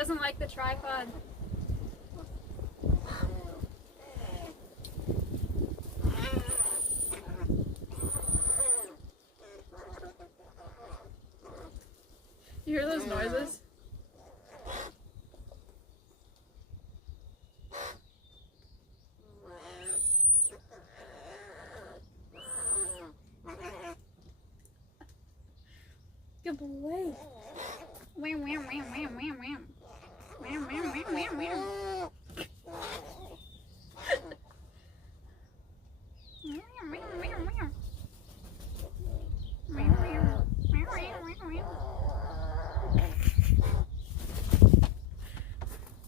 doesn't like the tripod. You hear those noises? Good boy. Wham, wham, wham, wham, wham, wham. Wham, wham, wham, wham, wham.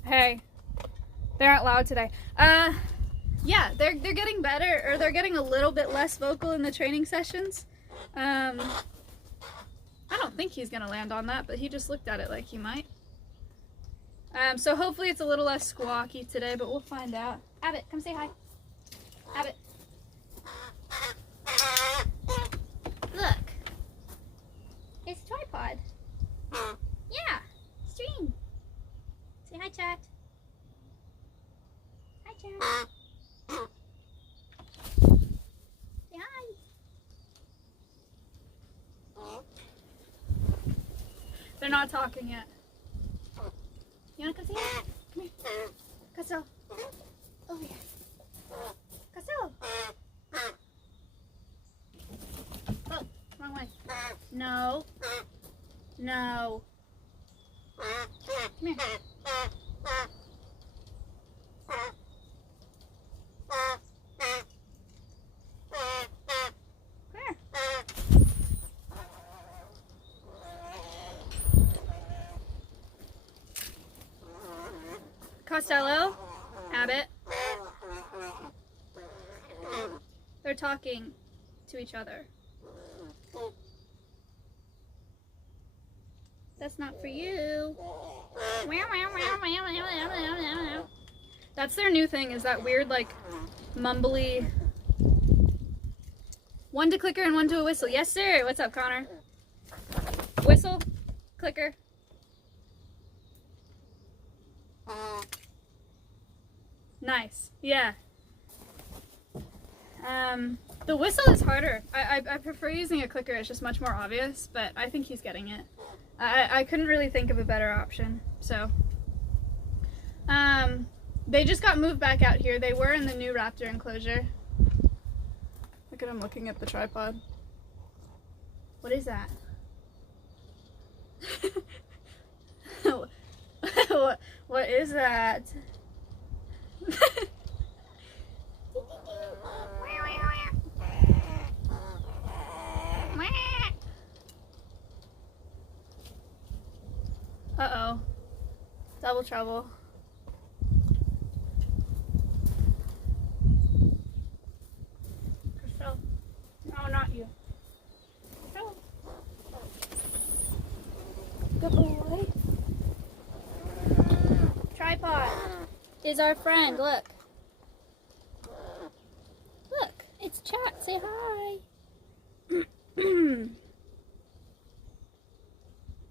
Hey, they aren't loud today. Yeah, they're getting better, or they're getting a little bit less vocal in the training sessions. I don't think he's gonna land on that, but he just looked at it like he might. So hopefully it's a little less squawky today, but we'll find out. Abbott, come say hi. Abbott. Look. It's a tripod. Yeah. Stream. Say hi, chat. Hi, chat. Say hi. They're not talking yet. You wanna come see hi? Come here. Costello. Over here. Costello. Oh, wrong way. No. No. Come here. Costello, Abbott, they're talking to each other. That's not for you. That's their new thing, is that weird, like, mumbly. One to clicker and one to a whistle. Yes, sir. What's up, Connor? Whistle, clicker. Nice. Yeah. The whistle is harder. I prefer using a clicker. It's just much more obvious, but I think he's getting it. I couldn't really think of a better option. So, they just got moved back out here. They were in the new raptor enclosure. Look at him looking at the tripod. What is that? What is that? Uh-oh. Double trouble. Costello. No, not you. Costello. Good boy. Tripod is our friend. Look. Look. It's chat. Say hi.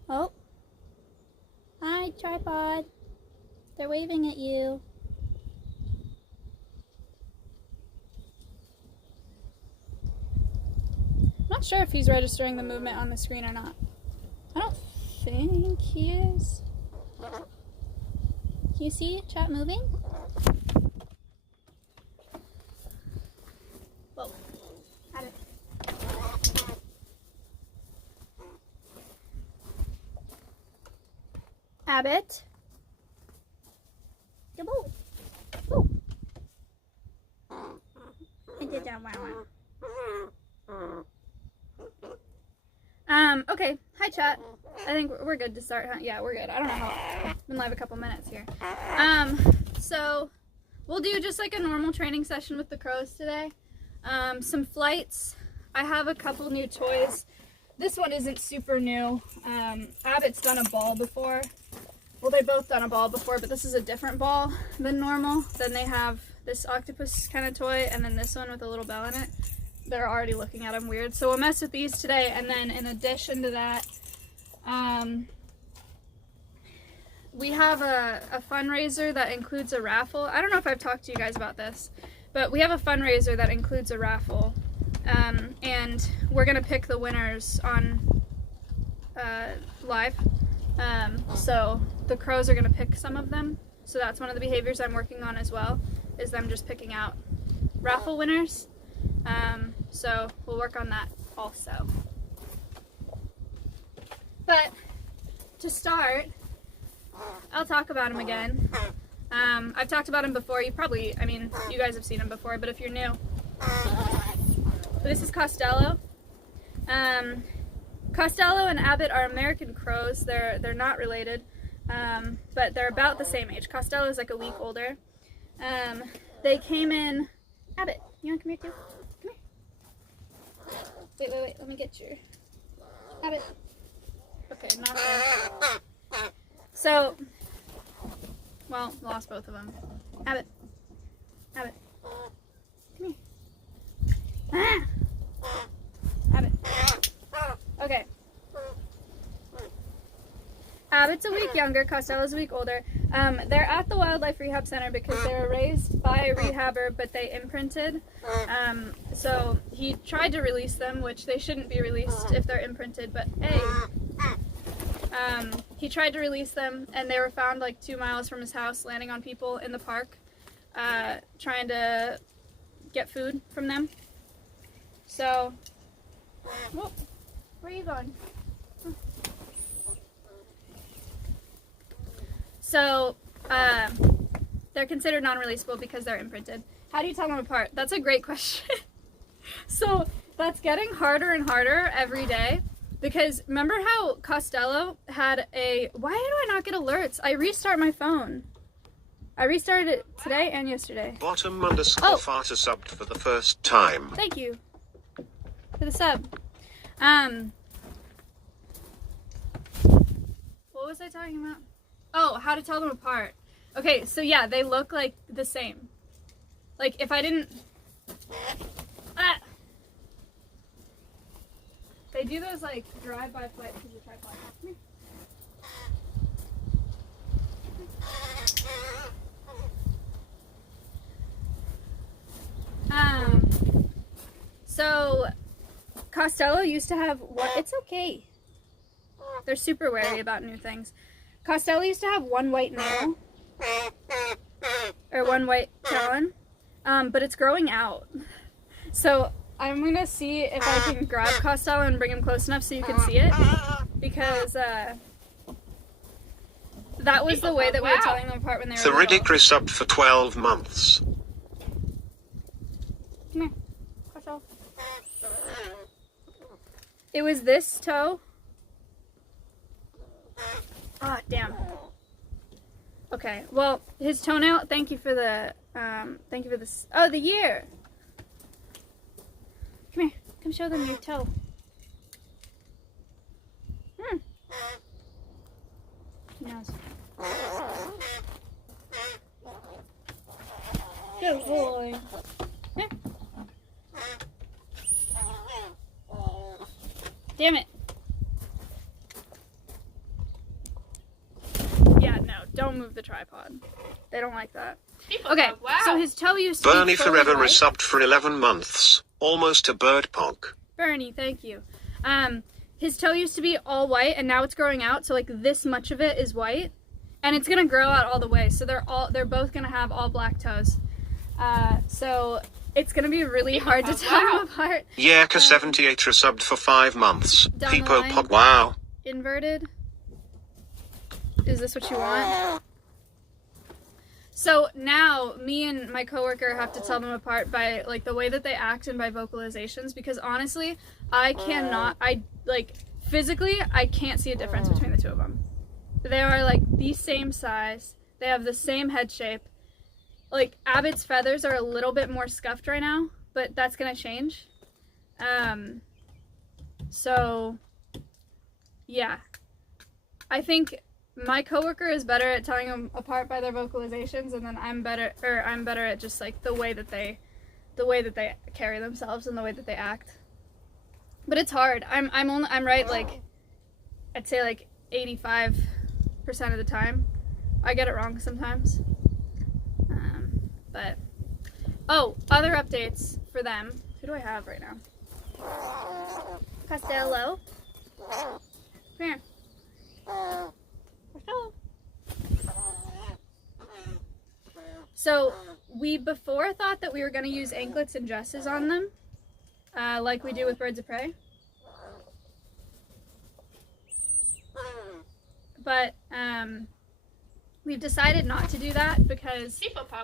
Oh. Hi, tripod. They're waving at you. I'm not sure if he's registering the movement on the screen or not. I don't think he is. Can you see chat moving? Whoa. Abbott. Abbott. Good boy. Ooh. Okay. Hi, chat. I think we're good to start, huh? Yeah, we're good. I don't know how. I've been live a couple minutes here. So we'll do just like a normal training session with the crows today. Some flights. I have a couple new toys. This one isn't super new. Abbott's done a ball before. Well, they've both done a ball before, but this is a different ball than normal. Then they have this octopus kind of toy, and then this one with a little bell in it. They're already looking at them weird. So we'll mess with these today, and then in addition to that, we have a fundraiser that includes a raffle. I don't know if I've talked to you guys about this, but we have a fundraiser that includes a raffle, and we're gonna pick the winners on live. So the crows are gonna pick some of them. So that's one of the behaviors I'm working on as well, is them just picking out raffle winners. So we'll work on that also. But to start, I'll talk about him again. I've talked about him before. You guys have seen him before, but if you're new, this is Costello. Costello and Abbott are American crows. They're not related, but they're about the same age. Costello is like a week older. They came in. Abbott, you want to come here too? Come here. Wait. Let me get your Abbott. Okay, not there. So, well, lost both of them. Abbott. Come here. Ah! Abbott. Okay. Abbott's a week younger, Costello's a week older. They're at the Wildlife Rehab Center because they were raised by a rehabber, but they imprinted. So he tried to release them, which they shouldn't be released if they're imprinted, but hey. He tried to release them, and they were found like 2 miles from his house, landing on people in the park, trying to get food from them. So, whoa, where are you going? So, they're considered non-releasable because they're imprinted. How do you tell them apart? That's a great question. So, that's getting harder and harder every day. Because remember how Costello had why do I not get alerts? I restart my phone. I restarted it today and yesterday. Bottom_Farter subbed for the first time. Thank you for the sub. What was I talking about? Oh, how to tell them apart. Okay, so yeah, they look like the same. Like if I didn't... They do those like drive-by flights because of the tripod. So Costello used to have one. It's okay. They're super wary about new things. Costello used to have one white nail or one white talon, but it's growing out. So I'm gonna see if I can grab Costello and bring him close enough so you can see it, because that was the way that we were telling them apart when they were little. Theridic resubbed for 12 months. Come here, Costello. It was this toe. Ah, oh, damn. Okay, well, his toenail. Thank you for the this. Oh, the year. Come here. Come show them your toe. Nose. Good boy. Here. Damn it. Yeah, no. Don't move the tripod. They don't like that. Okay, so his toe used to be Bernie fully Forever white. resubbed for 11 months. Almost a bird punk. Bernie, thank you. His toe used to be all white, and now it's growing out, so like this much of it is white, and it's gonna grow out all the way. So they're both gonna have all black toes. So it's gonna be really hard to tell them apart. Yeah, 78 resubbed for 5 months. Down the Peepo line. Pog. Wow. Inverted. Is this what you want? So now me and my coworker have to tell them apart by like the way that they act and by vocalizations, because honestly, physically, I can't see a difference between the two of them. They are like the same size. They have the same head shape. Like Abbott's feathers are a little bit more scuffed right now, but that's gonna change. So yeah, I think my coworker is better at telling them apart by their vocalizations, and then I'm better at just like the way that they carry themselves and the way that they act. But it's hard. I'm right, like I'd say like 85% of the time. I get it wrong sometimes. But, oh, other updates for them. Who do I have right now? Costello. Come here. Costello. So, we before thought that we were going to use anklets and dresses on them, like we do with birds of prey. But, we've decided not to do that because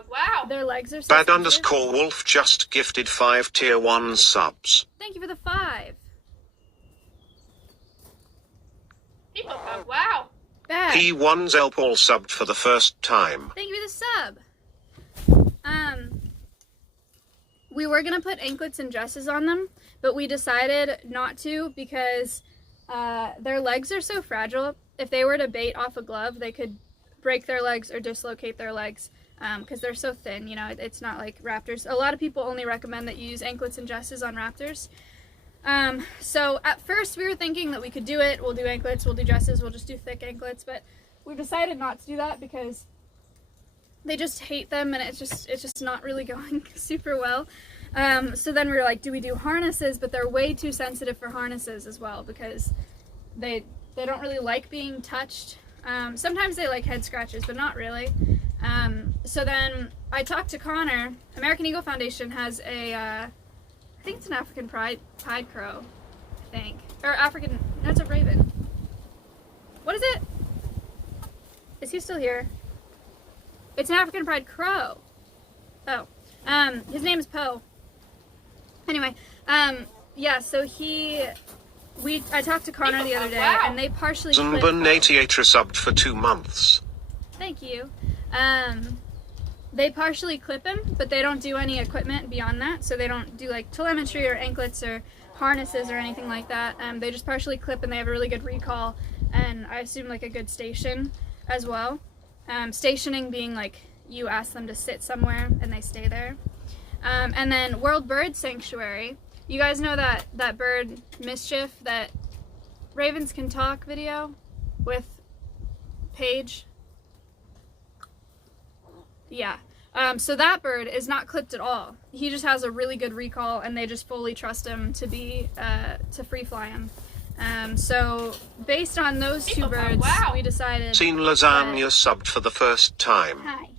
Wow. their legs are so Bad sensitive. _ Wolf just gifted 5 tier 1 subs. Thank you for the 5. Wow. Bad. P1's Elpaul subbed for the first time. Thank you for the sub. We were gonna put anklets and dresses on them, but we decided not to because their legs are so fragile. If they were to bait off a glove, they could break their legs or dislocate their legs because they're so thin. You know, it's not like raptors. A lot of people only recommend that you use anklets and dresses on raptors. So at first we were thinking that we could do it. We'll do anklets, we'll do dresses, we'll just do thick anklets, but we decided not to do that because they just hate them and it's just not really going super well. So then we were like, do we do harnesses? But they're way too sensitive for harnesses as well because they don't really like being touched. Sometimes they like head scratches, but not really. So then I talked to Connor. American Eagle Foundation has a, I think it's an African pied crow, I think. Or African, no, it's a raven. What is it? Is he still here? It's an African pied crow. Oh, his name is Poe. Anyway, yeah, so I talked to Connor the other day, and they partially clipped. Zunbun88 subbed for 2 months. Thank you. They partially clip him, but they don't do any equipment beyond that, so they don't do like telemetry or anklets or harnesses or anything like that. They just partially clip, and they have a really good recall, and I assume like a good station as well. Stationing being like you ask them to sit somewhere and they stay there. And then World Bird Sanctuary. You guys know that bird Mischief, that Ravens Can Talk video with Paige? Yeah. So that bird is not clipped at all. He just has a really good recall and they just fully trust him to be, to free fly him. So based on those two birds, we decided... Seen Lasagna subbed for the first time. Hi.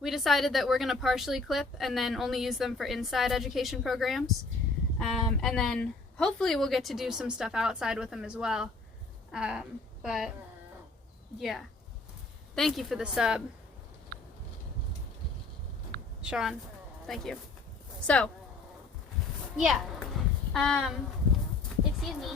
We decided that we're going to partially clip and then only use them for inside education programs. And then hopefully we'll get to do some stuff outside with them as well. But yeah. Thank you for the sub. Sean, thank you. So, yeah. Excuse me.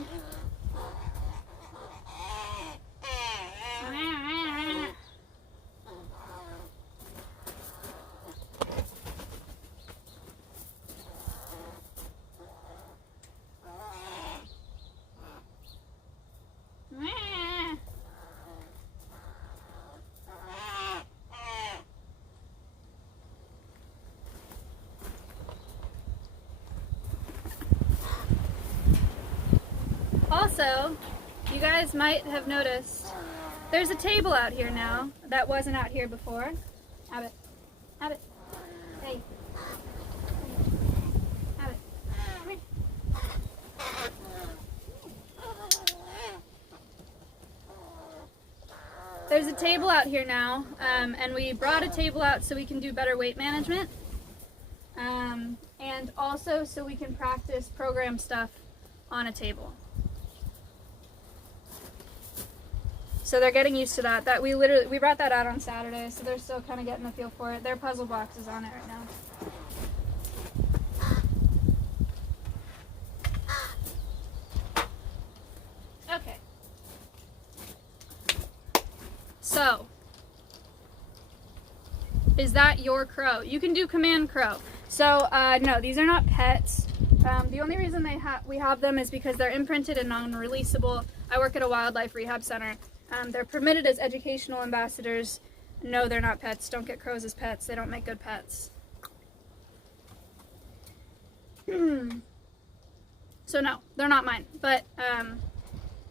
Also, you guys might have noticed there's a table out here now that wasn't out here before. Abbott. Abbott. Hey. Abbott. Come here. There's a table out here now, and we brought a table out so we can do better weight management, and also so we can practice program stuff on a table. So they're getting used to that. We brought that out on Saturday, so they're still kind of getting the feel for it. Their puzzle box is on it right now. Okay. So, is that your crow? You can do command crow. So, no, these are not pets. The only reason we have them is because they're imprinted and non-releasable. I work at a wildlife rehab center. They're permitted as educational ambassadors. No, they're not pets. Don't get crows as pets. They don't make good pets. So no, they're not mine. But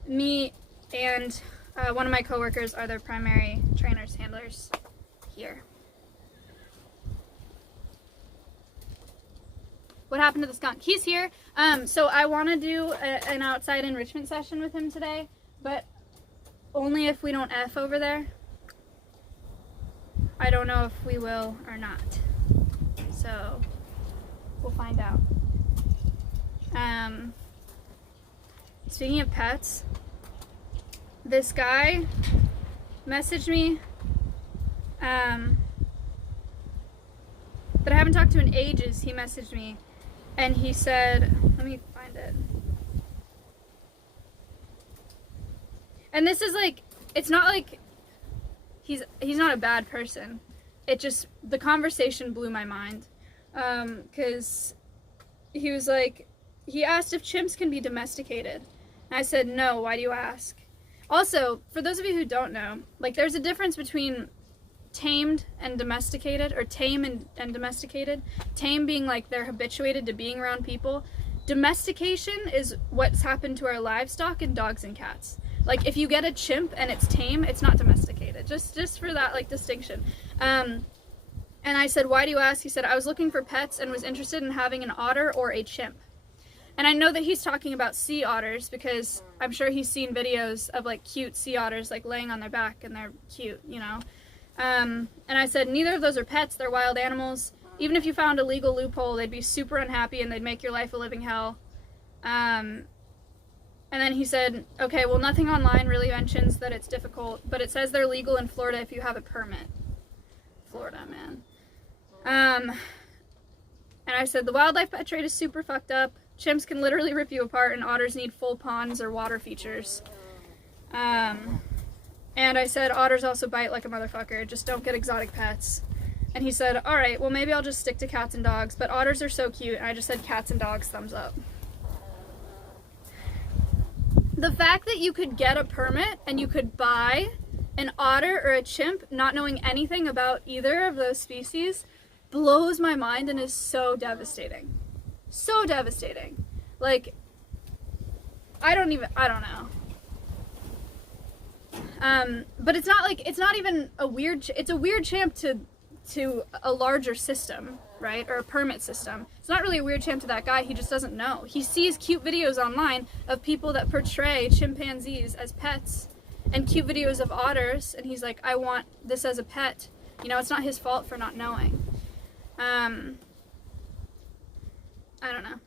me and one of my coworkers are their primary trainers, handlers here. What happened to the skunk? He's here. So I want to do an outside enrichment session with him today, but only if we don't F over there. I don't know if we will or not. So we'll find out. Speaking of pets, this guy messaged me that I haven't talked to in ages. He messaged me and he said, let me find it. And this is like, it's not like he's not a bad person. It just, the conversation blew my mind. 'Cause he was like, he asked if chimps can be domesticated. And I said, no, why do you ask? Also, for those of you who don't know, like there's a difference between tamed and domesticated, or tame and domesticated. Tame being like they're habituated to being around people. Domestication is what's happened to our livestock and dogs and cats. Like if you get a chimp and it's tame, it's not domesticated. Just for that like distinction. And I said, why do you ask? He said, I was looking for pets and was interested in having an otter or a chimp. And I know that he's talking about sea otters because I'm sure he's seen videos of like cute sea otters like laying on their back and they're cute, you know. And I said, neither of those are pets, they're wild animals. Even if you found a legal loophole, they'd be super unhappy and they'd make your life a living hell. And then he said, okay, well nothing online really mentions that it's difficult, but it says they're legal in Florida if you have a permit. Florida, man. And I said, the wildlife pet trade is super fucked up. Chimps can literally rip you apart and otters need full ponds or water features. And I said, otters also bite like a motherfucker. Just don't get exotic pets. And he said, all right, well maybe I'll just stick to cats and dogs, but otters are so cute. And I just said cats and dogs, thumbs up. The fact that you could get a permit and you could buy an otter or a chimp not knowing anything about either of those species blows my mind and is so devastating. So devastating. Like, I don't know. But it's not even a weird, it's a weird champ to a larger system, right? Or a permit system. It's not really a weird champ to that guy, he just doesn't know. He sees cute videos online of people that portray chimpanzees as pets and cute videos of otters, and he's like, I want this as a pet. You know, it's not his fault for not knowing. I don't know.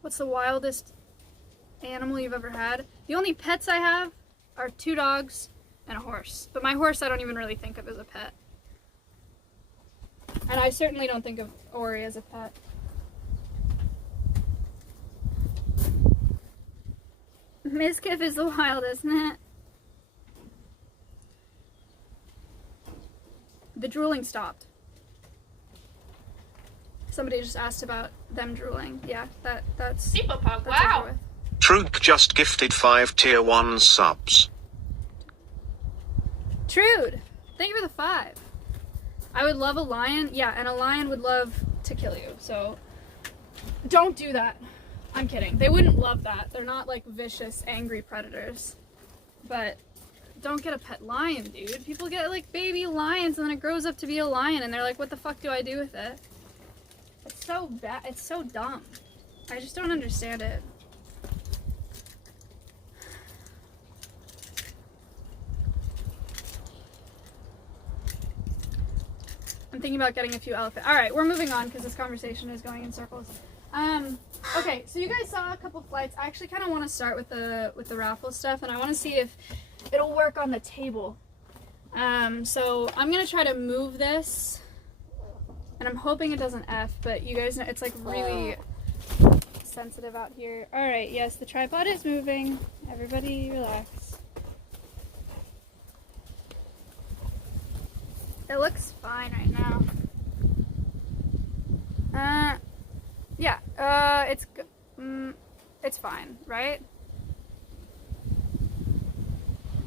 What's the wildest animal you've ever had? The only pets I have are 2 dogs and a horse. But my horse I don't even really think of as a pet. And I certainly don't think of Ori as a pet. Miskiff is the wildest, isn't it? The drooling stopped. Somebody just asked about them drooling. Yeah, that's... Pog, wow. Trug just gifted 5 tier 1 subs. Trude, thank you for the 5. I would love a lion. Yeah, and a lion would love to kill you. So don't do that. I'm kidding. They wouldn't love that. They're not like vicious, angry predators. But don't get a pet lion, dude. People get like baby lions and then it grows up to be a lion and they're like, what the fuck do I do with it? It's so bad. It's so dumb. I just don't understand it. I'm thinking about getting a few elephants. All right, we're moving on because this conversation is going in circles. Okay, so you guys saw a couple flights. I actually kind of want to start with the raffle stuff, and I want to see if it'll work on the table. So I'm gonna try to move this, and I'm hoping it doesn't F. But you guys know it's like really sensitive out here. All right, yes, the tripod is moving. Everybody relax. It looks fine right now. Yeah, it's fine, right?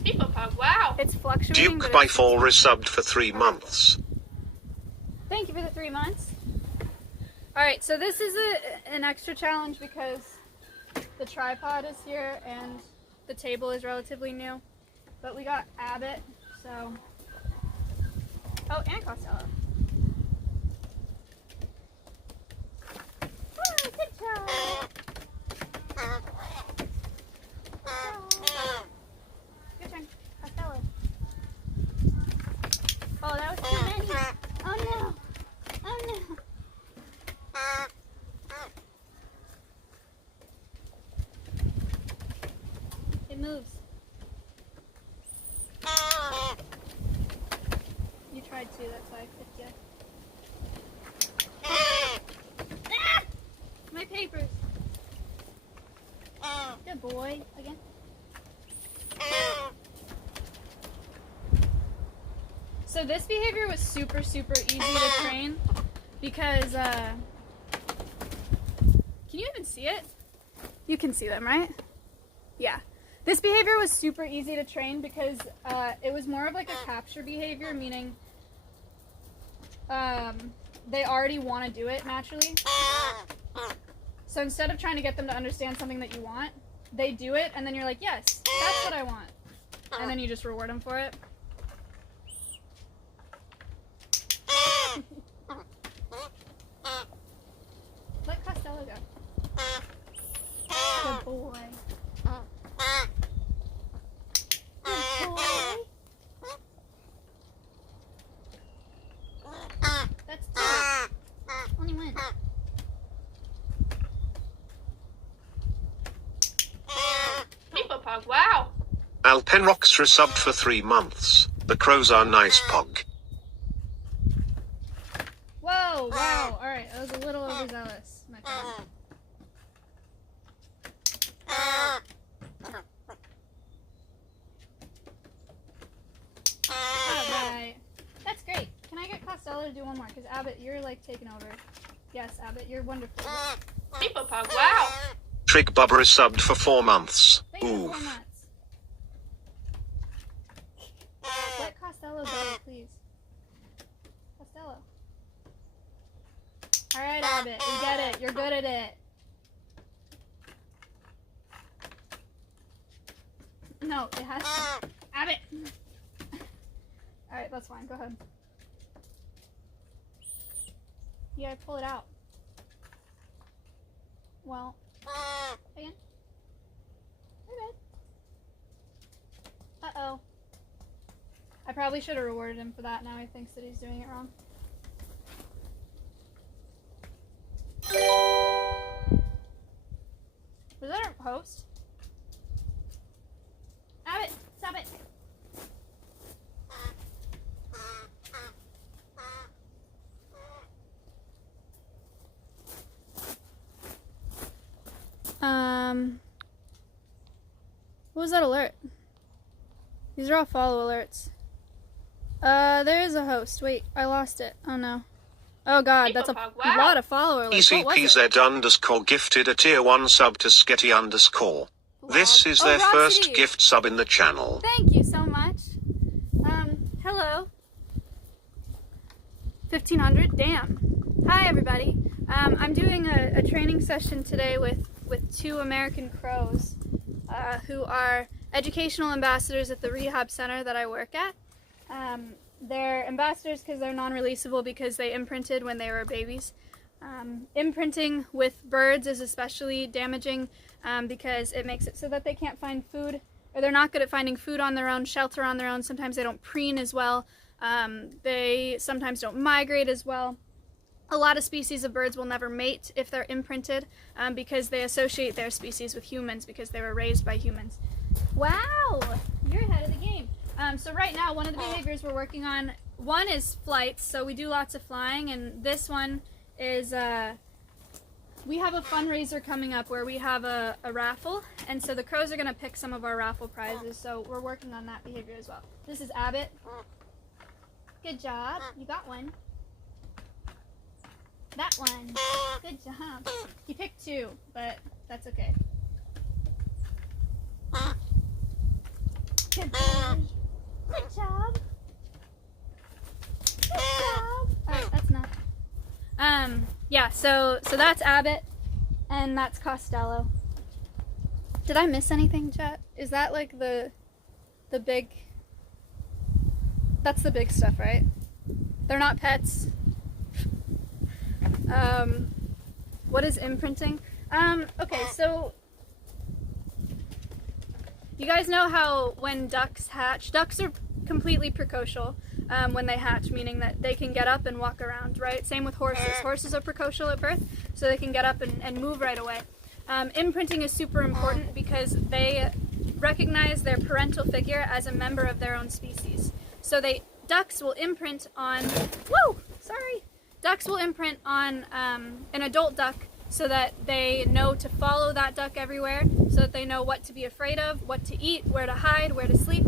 Pog, wow. It's fluctuating. Duke by 4 resubbed for 3 months. Thank you for the 3 months. Alright, so this is an extra challenge because the tripod is here and the table is relatively new. But we got Abbott, so... Oh, and Costello. Oh, good job! Your turn, Costello. Oh, that was too many. Oh no! Oh no! It moves. You tried to, that's why I picked you. Ah! My papers. Good boy. Again. So this behavior was super easy to train because, can you even see it? You can see them, right? Yeah. This behavior was super easy to train because it was more of like a capture behavior, meaning they already want to do it naturally. So instead of trying to get them to understand something that you want, they do it and then you're like, yes, that's what I want. And then you just reward them for it. Let Costello go. Good boy. Good boy. That's two. Only one. People Pug, wow. Alpenrocks resubbed for 3 months. The crows are nice, Pog. Whoa, wow. Alright, I was a little overzealous, my friend. Alright. That's great. Can I get Costello to do one more? Because Abbott, you're like taking over. Yes, Abbott, you're wonderful. People Pug, wow. Trig Bubba resubbed for 4 months. Thank you so Oof. much. Let Costello go, please. Costello. Alright, Abbott, we get it. You're good at it. No, it has to. Abbott! Alright, that's fine. Go ahead. You gotta pull it out. Well, again. You're good. Uh-oh. I probably should have rewarded him for that. Now he thinks that he's doing it wrong. Was that our host? Abbott, stop it. What was that alert? These are all follow alerts. There is a host. Wait, I lost it. Oh no. Oh god, that's a lot of follow alerts. What was it? ECPZ_ gifted a tier 1 sub to Sketty_. This is their first gift sub in the channel. Thank you so much. Hello. 1500, damn. Hi everybody. I'm doing a training session today with 2 American crows who are educational ambassadors at the rehab center that I work at. They're ambassadors because they're non-releasable because they imprinted when they were babies. Imprinting with birds is especially damaging because it makes it so that they can't find food, or they're not good at finding food on their own, shelter on their own. Sometimes they don't preen as well. They sometimes don't migrate as well. A lot of species of birds will never mate if they're imprinted because they associate their species with humans because they were raised by humans. Wow, you're ahead of the game. So right now, one of the behaviors we're working on, one is flights, so we do lots of flying, and this one is, we have a fundraiser coming up where we have a raffle, and so the crows are going to pick some of our raffle prizes, so we're working on that behavior as well. This is Abbott. Good job. You got one. That one. Good job. You picked 2, but that's okay. Good boy. Good job. Good job. Alright, that's enough. yeah, so that's Abbott, and that's Costello. Did I miss anything, chat? Is that like the big... That's the big stuff, right? They're not pets. What is imprinting? Okay, so you guys know how when ducks hatch, ducks are completely precocial when they hatch, meaning that they can get up and walk around, right? Same with horses. Horses are precocial at birth, so they can get up and move right away. Imprinting is super important because they recognize their parental figure as a member of their own species. So ducks will imprint on, ducks will imprint on an adult duck so that they know to follow that duck everywhere, so that they know what to be afraid of, what to eat, where to hide, where to sleep,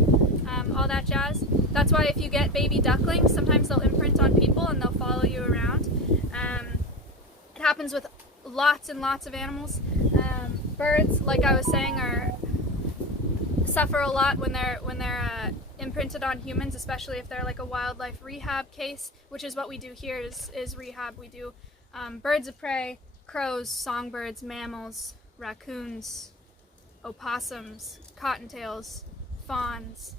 all that jazz. That's why if you get baby ducklings, sometimes they'll imprint on people and they'll follow you around. It happens with lots and lots of animals. Birds, like I was saying, suffer a lot when they're imprinted on humans, especially if they're like a wildlife rehab case, which is what we do here is rehab. We do birds of prey, crows, songbirds, mammals, raccoons, opossums, cottontails, fawns,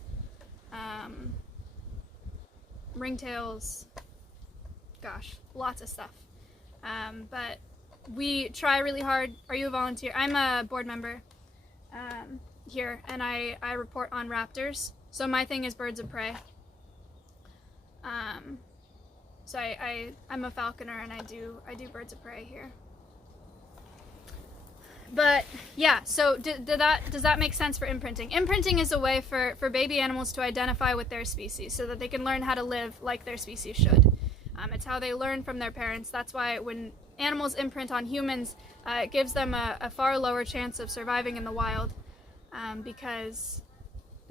ringtails, gosh, lots of stuff. But we try really hard. Are you a volunteer? I'm a board member here, and I report on raptors. So my thing is birds of prey. So I'm a falconer, and I do birds of prey here. But yeah, so does that make sense for imprinting? Imprinting is a way for baby animals to identify with their species so that they can learn how to live like their species should. It's how they learn from their parents. That's why when animals imprint on humans, it gives them a far lower chance of surviving in the wild, because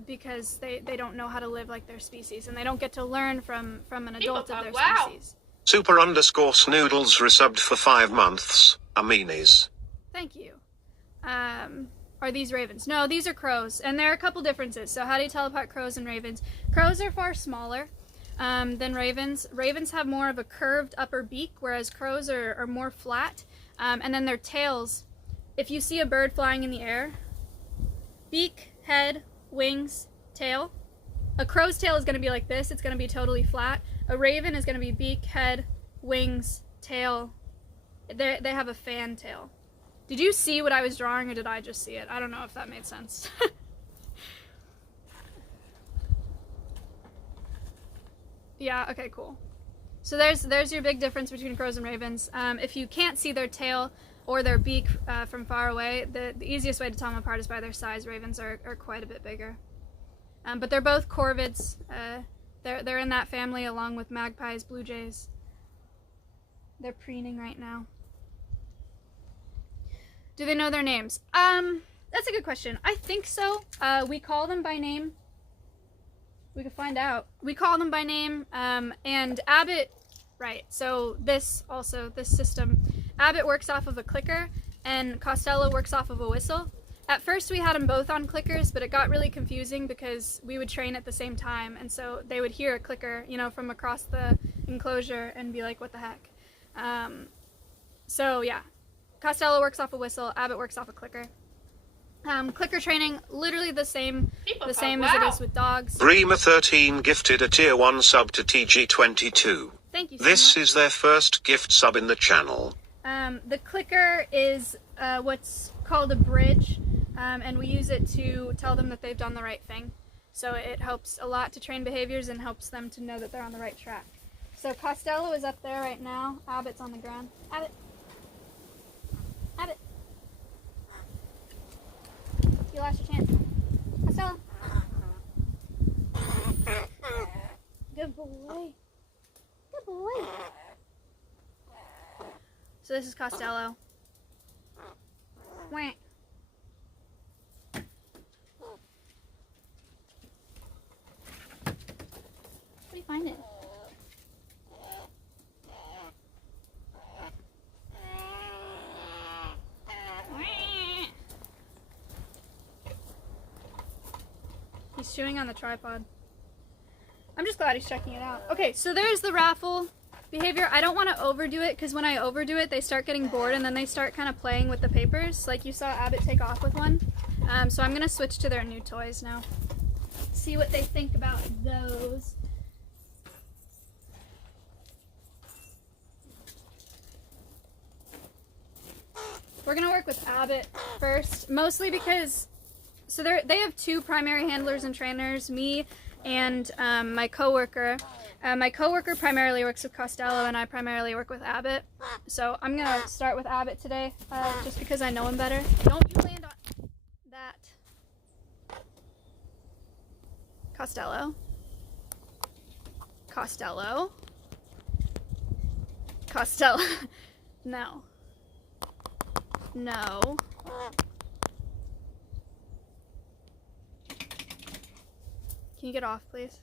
they don't know how to live like their species, and they don't get to learn from an adult of their species. Super_snoodles resubbed for 5 months. Aminis. Thank you. Are these ravens? No, these are crows, and there are a couple differences. So how do you tell apart crows and ravens? Crows are far smaller than ravens. Ravens have more of a curved upper beak, whereas crows are more flat. And then their tails, if you see a bird flying in the air, beak, head, wings, tail. A crow's tail is going to be like this. It's going to be totally flat. A raven is going to be beak, head, wings, tail. They have a fan tail. Did you see what I was drawing, or did I just see it? I don't know if that made sense. Yeah, okay, cool. So there's your big difference between crows and ravens. If you can't see their tail or their beak from far away, the easiest way to tell them apart is by their size. Ravens are quite a bit bigger. But they're both corvids. They're in that family along with magpies, blue jays. They're preening right now. Do they know their names? That's a good question. I think so. We call them by name. We can find out. We call them by name, and Abbott, right, so this system, Abbott works off of a clicker, and Costello works off of a whistle. At first we had them both on clickers, but it got really confusing because we would train at the same time, and so they would hear a clicker, from across the enclosure and be like, what the heck? So yeah, Costello works off a whistle, Abbott works off a clicker. Clicker training, literally the same as it is with dogs. Breema13 gifted a tier 1 sub to TG22. Thank you so This much. is their first gift sub in the channel. The clicker is what's called a bridge, and we use it to tell them that they've done the right thing. So it helps a lot to train behaviors and helps them to know that they're on the right track. So Costello is up there right now. Abbott's on the ground. Abbott. Abbott. You lost your chance. Costello. Good boy. Good boy. So this is Costello. Wah. What do you find it? He's chewing on the tripod. I'm just glad he's checking it out. Okay, so there's the raffle. behavior. I don't want to overdo it because when I overdo it, they start getting bored and then they start kind of playing with the papers. Like you saw Abbott take off with one. So I'm going to switch to their new toys now. See what they think about those. We're going to work with Abbott first, mostly because, so they have two primary handlers and trainers, me and my coworker. My coworker primarily works with Costello and I primarily work with Abbott. So I'm going to start with Abbott today, just because I know him better. Don't you land on that. Costello. Costello. Costello. No. No. Can you get off, please?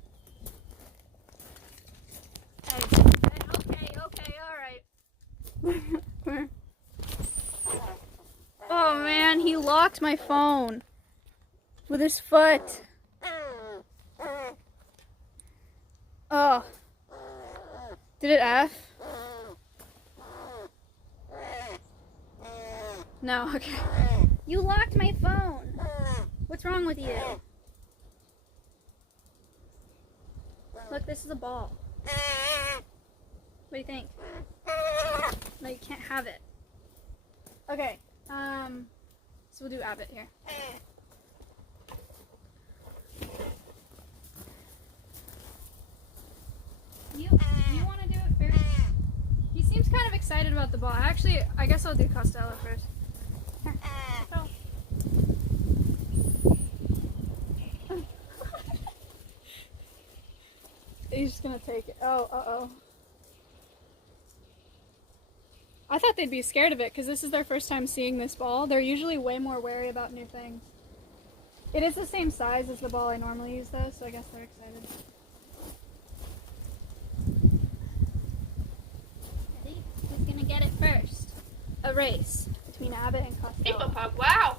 Okay, alright. Oh man, he locked my phone with his foot. Oh. Did it F? No, okay. You locked my phone. What's wrong with you? Look, this is a ball. What do you think? No, you can't have it. Okay, so we'll do Abbott here. You want to do it first? He seems kind of excited about the ball. Actually, I guess I'll do Costello first. Here. Oh. He's just gonna take it. Oh, uh-oh. I thought they'd be scared of it because this is their first time seeing this ball. They're usually way more wary about new things. It is the same size as the ball I normally use though, so I guess they're excited. Ready? Who's gonna get it first? A race between Abbott and Costello. People Pug, wow.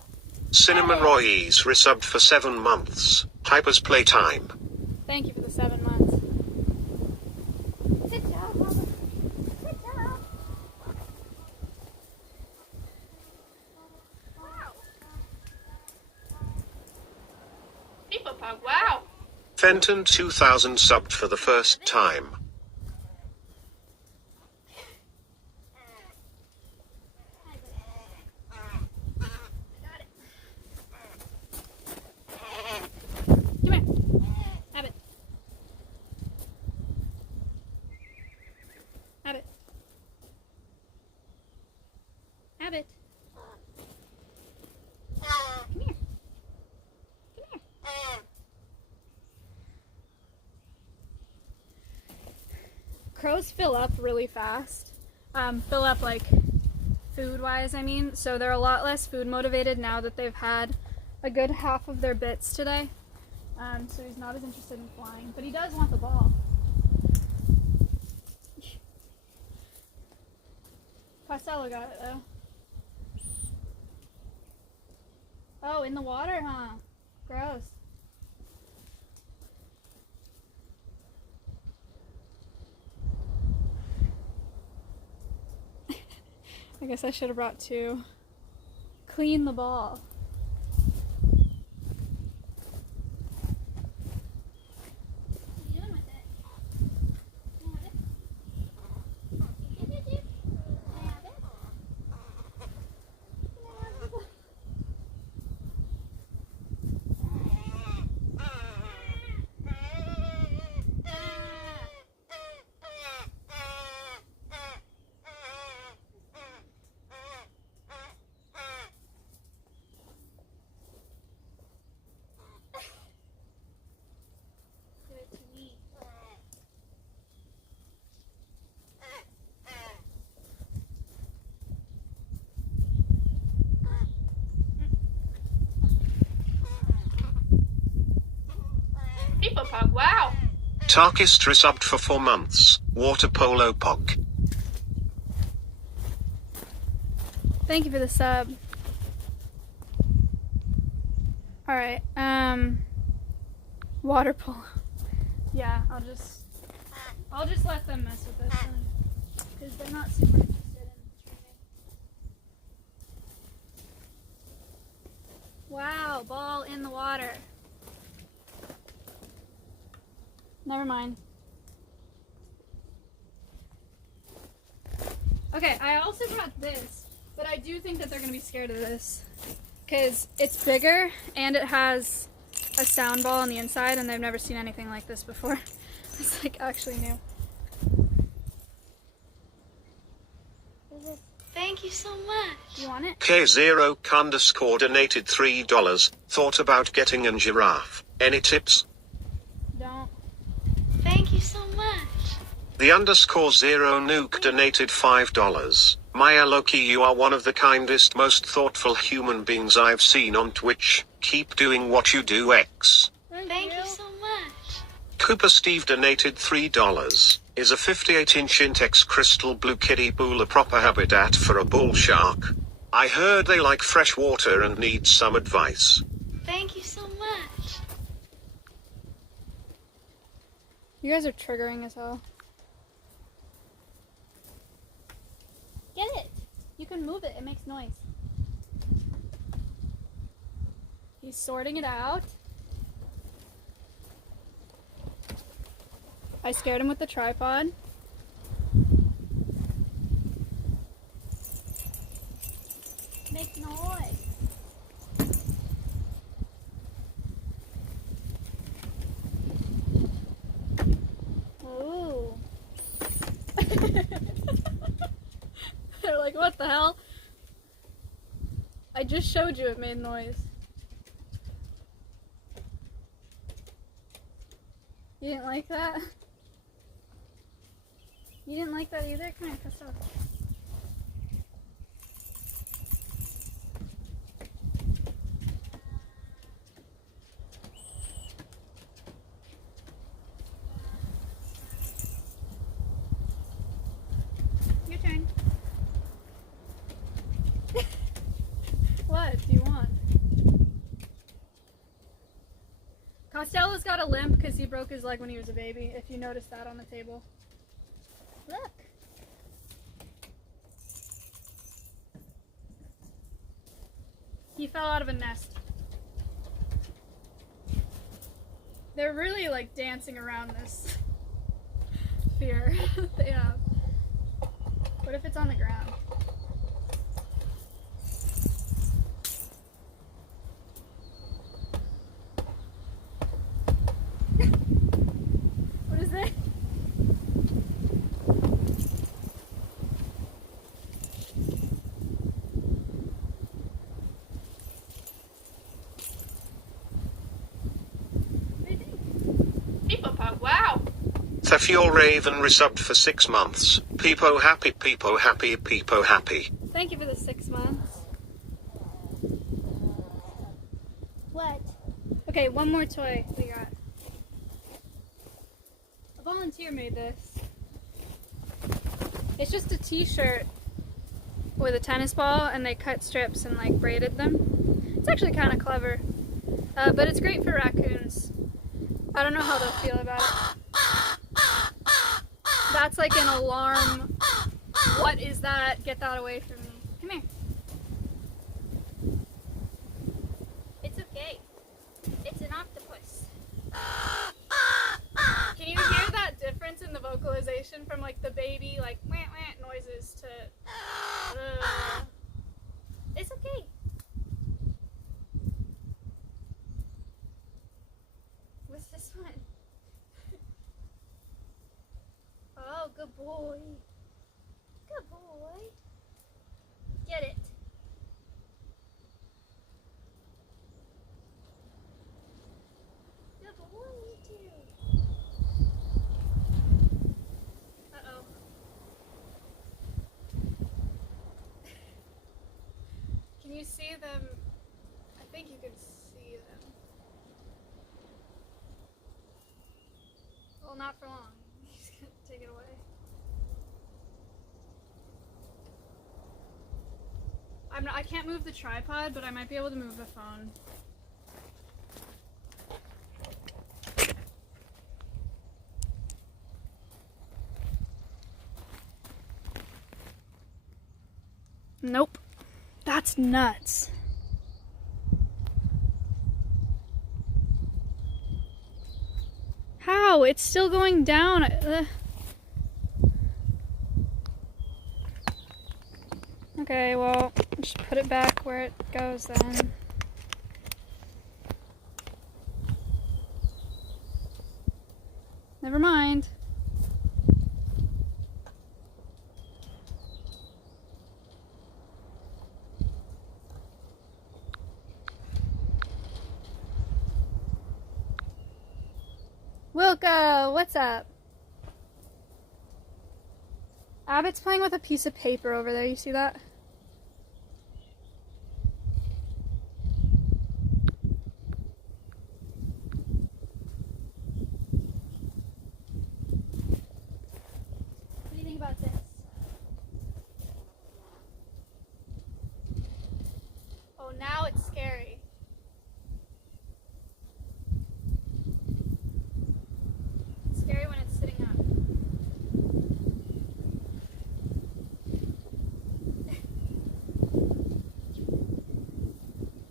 Cinnamon Roy's resubbed for 7 months. Hyper's playtime. Thank you for the 7 months. Good job, Mama. Good job. Wow. People Pug, wow. Fenton 2000 subbed for the first time. Come here. Abbott. Abbott. Abbott. Come here. Come here. Crows fill up really fast. Fill up like food-wise, I mean. So they're a lot less food motivated now that they've had a good half of their bits today. So he's not as interested in flying, but he does want the ball. Costello got it though. Oh, in the water, huh? Gross. I guess I should have brought 2. Clean the ball. People Pug, wow. Tarkist resubbed for 4 months. Water polo pog. Thank you for the sub. Alright, water polo. Yeah, I'll just let them mess with this then. because they're not super interested in training. Wow, ball in the water. Never mind. Okay, I also brought this, but I do think that they're going to be scared of this because it's bigger and it has a sound ball on the inside, and they've never seen anything like this before. It's like actually new. Thank you so much. You want it? K0 donated $3. Thought about getting a giraffe. Any tips? Don't. Thank you so much. The _0 nuke donated $5. Maya Loki, you are one of the kindest, most thoughtful human beings I've seen on Twitch. Keep doing what you do, X. Thank you so much. Cooper Steve donated $3. Is a 58-inch Intex crystal blue kiddie pool a proper habitat for a bull shark? I heard they like fresh water and need some advice. Thank you so much. You guys are triggering as hell. Get it. You can move it. It makes noise. He's sorting it out. I scared him with the tripod. Make noise. Ooh. They're like, what the hell? I just showed you it made noise. You didn't like that? You didn't like that either? Come here, Costello. Your turn. What do you want? Costello's got a limp because he broke his leg when he was a baby, if you noticed that on the table. Look. He fell out of a nest. They're really like dancing around this fear they have. What if it's on the ground? What is it? People pop, wow. Thefior Raven resubbed for 6 months. Peepo happy, peepo happy, peepo happy. Thank you for the 6 months. What? Okay, one more toy we got. A volunteer made this. It's just a t-shirt with a tennis ball, and they cut strips and like braided them. It's actually kind of clever, but it's great for raccoons. I don't know how they'll feel about it. That's like an alarm. What is that? Get that away from me. Come here. It's okay. It's an octopus. Can you hear that difference in the vocalization from like the baby like wah wah noises to it's okay. What's this one? Oh, good boy. Good boy. Get it. Good boy, you too. Uh-oh. Can you see them? I think you can see them. Well, not for long. He's gonna take it away. I can't move the tripod, but I might be able to move the phone. Nope. That's nuts. How? It's still going down. Okay, well, just put it back where it goes then. Never mind. Wilco, what's up? Abbott's playing with a piece of paper over there. You see that? What do you think about this? Oh, now it's scary. It's scary when it's sitting up.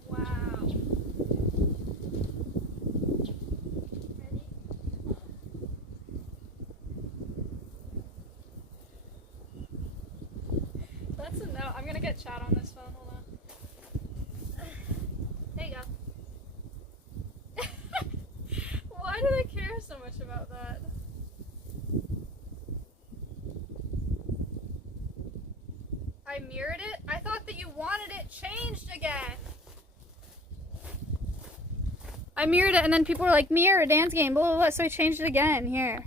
Wow. Ready? That's a no. I'm gonna get chat on this phone. Hold on. There you go. Why do they care so much about that? I mirrored it? I thought that you wanted it changed again. I mirrored it and then people were like, mirror, dance game, blah, blah, blah. So I changed it again. Here.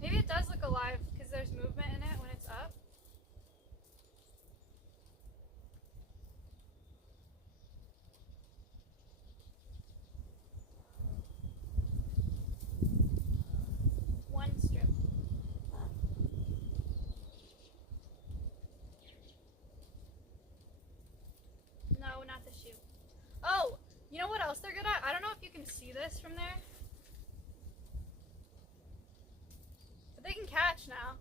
Maybe it does look alive because there's movement in it when it's up. One strip. No, not the shoe. Oh, you know what else they're good at? I don't know if you can see this from there. But they can catch now.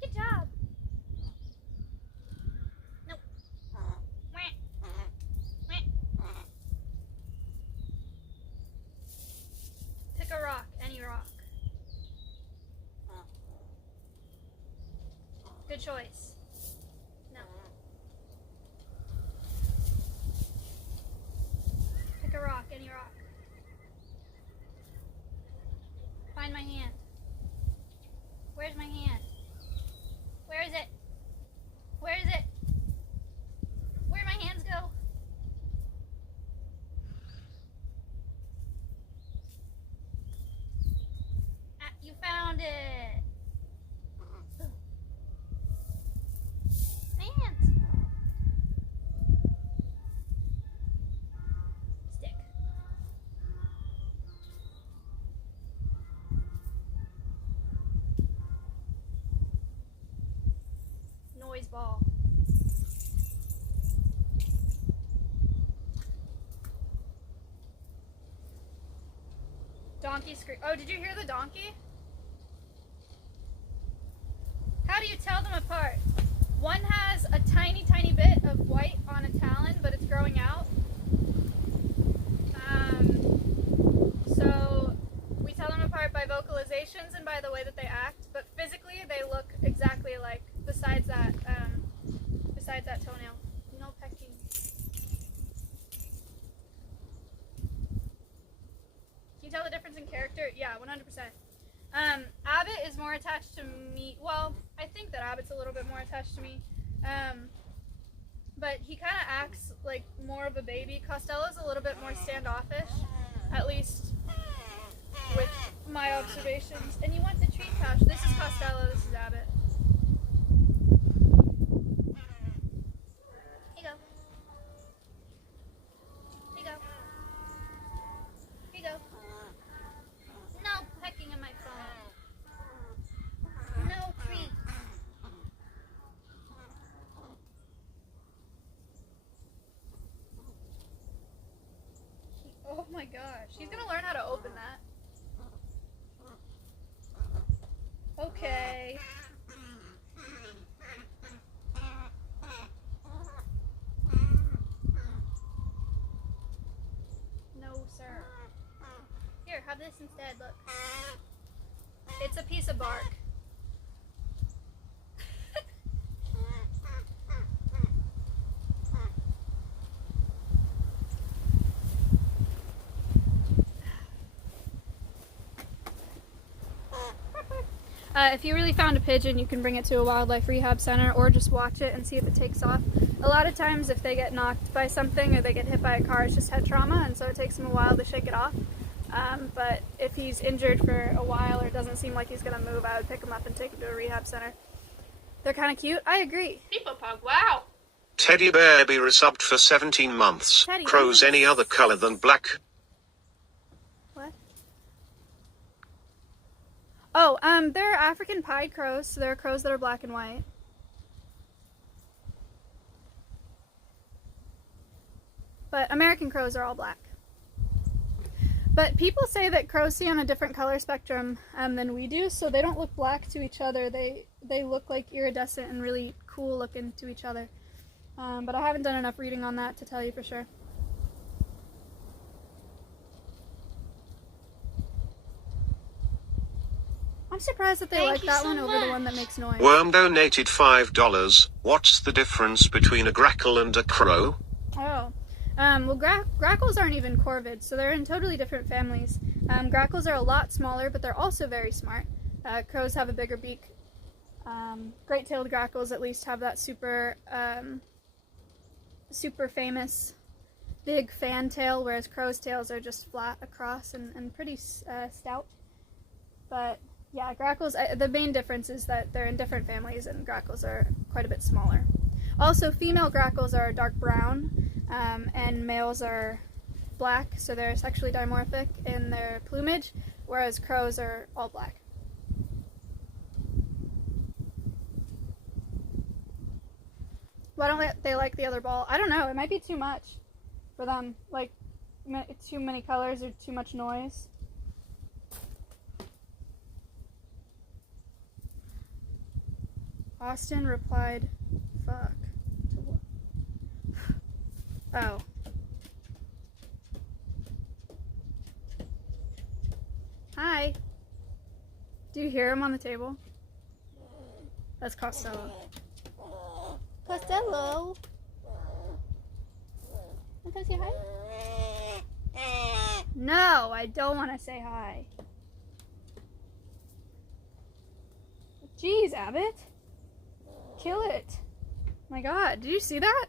Good job. Nope. Wah. Wah. Pick a rock, any rock. Good choice. No. Pick a rock, any rock. Find my hand. Where's my hand? Where is it? Where is it? Where'd my hands go? Ah, you found it. My hands. Stick. Noise ball. Donkey scream. Oh, did you hear the donkey? How do you tell them apart? One has a tiny, tiny bit of white on a talon, but it's growing out. So we tell them apart by vocalizations and by the way that they act, but physically they look exactly alike. Besides that toenail. No pecking. Can you tell the difference in character? Yeah, 100%. Abbott is more attached to me. Well, I think that Abbott's a little bit more attached to me. But he kind of acts like more of a baby. Costello's a little bit more standoffish, at least with my observations. And you want the treat pouch. This is Costello, this is Abbott. she's gonna learn how to open that. Okay. No, sir. Here, have this instead, look. It's a piece of bark. If you really found a pigeon, you can bring it to a wildlife rehab center or just watch it and see if it takes off. A lot of times if they get knocked by something or they get hit by a car, it's just head trauma, and so it takes them a while to shake it off. But if he's injured for a while or doesn't seem like he's going to move, I would pick him up and take him to a rehab center. They're kind of cute. I agree. People pug, wow. Teddy bear be resubbed for 17 months. Teddy Crows bear. any other color than black. What? Oh, they're African pied crows, so they're crows that are black and white. But American crows are all black. But people say that crows see on a different color spectrum than we do, so they don't look black to each other. They look like iridescent and really cool looking to each other. But I haven't done enough reading on that to tell you for sure. I'm surprised that they Thank like you that so one over the much. one that makes noise. Worm donated $5. What's the difference between a grackle and a crow? Oh. Well, grackles aren't even corvids, so they're in totally different families. Grackles are a lot smaller, but they're also very smart. Crows have a bigger beak. Great-tailed grackles at least have that super famous big fan tail, whereas crows' tails are just flat across and pretty stout. But yeah, grackles, the main difference is that they're in different families and grackles are quite a bit smaller. Also, female grackles are dark brown, and males are black, so they're sexually dimorphic in their plumage, whereas crows are all black. Why don't they like the other ball? I don't know, it might be too much for them, like too many colors or too much noise. Austin replied, fuck. To what? Oh. Hi. Do you hear him on the table? That's Costello. Costello. Want to say hi? No, I don't want to say hi. Jeez, Abbott. Kill it. My God, did you see that?